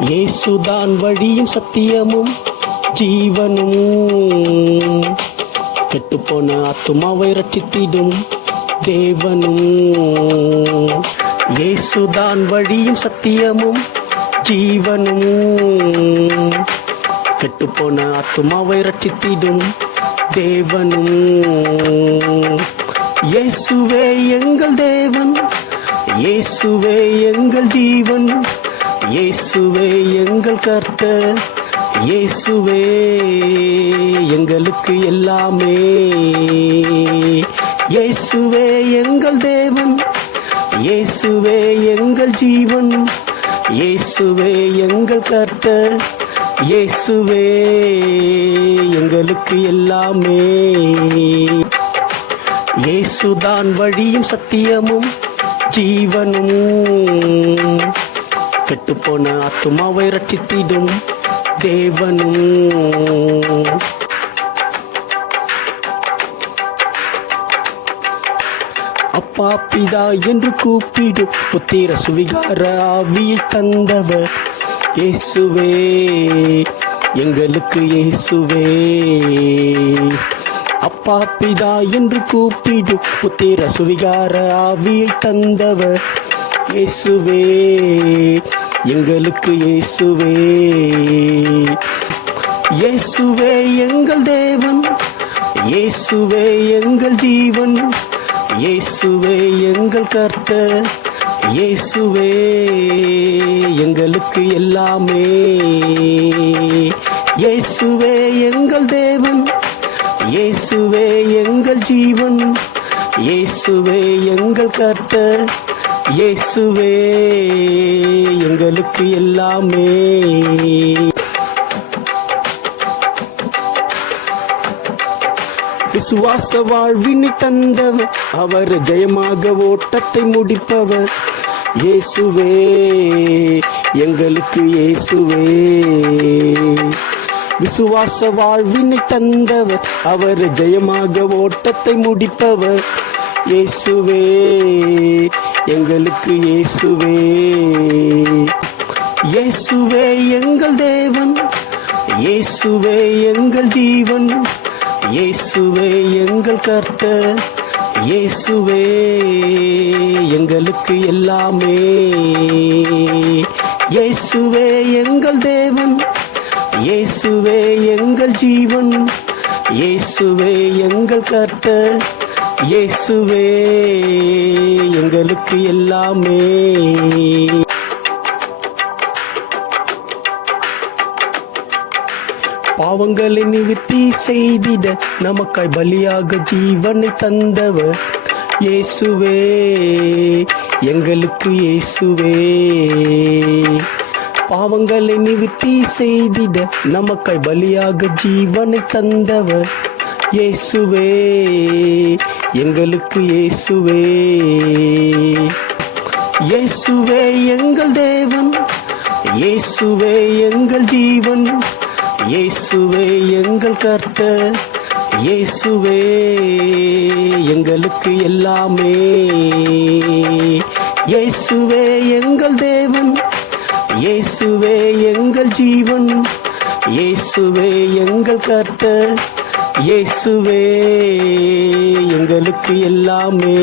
இயேசுதான் வழியும் சத்தியமும் ஜீவனும். கெட்டுப்போன ஆத்துமாவை ரட்சித்திடும் தேவனும். இயேசுதான் வழியும் சத்தியமும் ஜீவனும். கெட்டுப்போன ஆத்துமாவை ரட்சித்திடும் தேவனும். இயேசுவே எங்கள் தேவன் இயேசுவே எங்கள் ஜீவன். இயேசுவே எங்கள் கர்த்த இயேசுவே எங்களுக்கு எல்லாமே. இயேசுவே எங்கள் தேவன். இயேசுவே எங்கள் ஜீவன். இயேசுவே எங்கள் கர்த்த இயேசுவே எங்களுக்கு எல்லாமே. இயேசுதான் வழியும் சத்தியமும் ஜீவனும். கெட்டுப்போன ஆத்துமாவை ரட்சித்திடும் தேவனும். அப்பா பிதா என்று கூப்பிடும் புத்திர சுவிகார ஆவியை தந்தவர் இயேசுவே. எங்களுக்கு இயேசுவே. அப்பா பிதா என்று கூப்பிடும் புத்திர சுவிகார ஆவியை தந்தவர் இயேசுவே எங்களுக்கு இயேசுவே. இயேசுவே எங்கள் தேவன் இயேசுவே எங்கள் ஜீவன் இயேசுவே எங்கள் கர்த்த இயேசுவே எங்களுக்கு எல்லாமே. இயேசுவே எங்கள் தேவன் இயேசுவே எங்கள் ஜீவன் இயேசுவே எங்கள் கர்த்தர் இயேசுவே எங்களுக்கு எல்லாமே. விசுவாச வாழ்வினை தந்தவர் அவர் ஜெயமாக ஓட்டத்தை முடிப்பவர். இயேசுவே எங்களுக்கு இயேசுவே. விசுவாச வாழ்வினை தந்தவர் அவர் ஜெயமாக ஓட்டத்தை முடிப்பவர். இயேசுவே எங்களுக்கு இயேசுவே. இயேசுவே எங்கள் தேவன். இயேசுவே எங்கள் ஜீவன். இயேசுவே எங்கள் கர்த்தர். இயேசுவே எங்களுக்கு எல்லாமே. இயேசுவே எங்கள் தேவன். இயேசுவே எங்கள் ஜீவன். இயேசுவே எங்கள் கர்த்தர். இயேசுவே எங்களுக்கு எல்லாமே. பாவங்களை நிவர்த்தி செய்திட நமக்காய் பலியாக ஜீவனை தந்தவர் இயேசுவே எங்களுக்கு இயேசுவே. பாவங்களை நிவர்த்தி செய்திட நமக்காய் பலியாக ஜீவனை தந்தவர் இயேசுவே எங்களுக்கு இயேசுவே. இயேசுவே எங்கள் தேவன் இயேசுவே எங்கள் ஜீவன் இயேசுவே எங்கள் கர்த்த இயேசுவே எங்களுக்கு எல்லாமே. இயேசுவே எங்கள் தேவன் இயேசுவே எங்கள் ஜீவன் இயேசுவே எங்கள் கர்த்த இயேசுவே எங்களுக்கு எல்லாமே.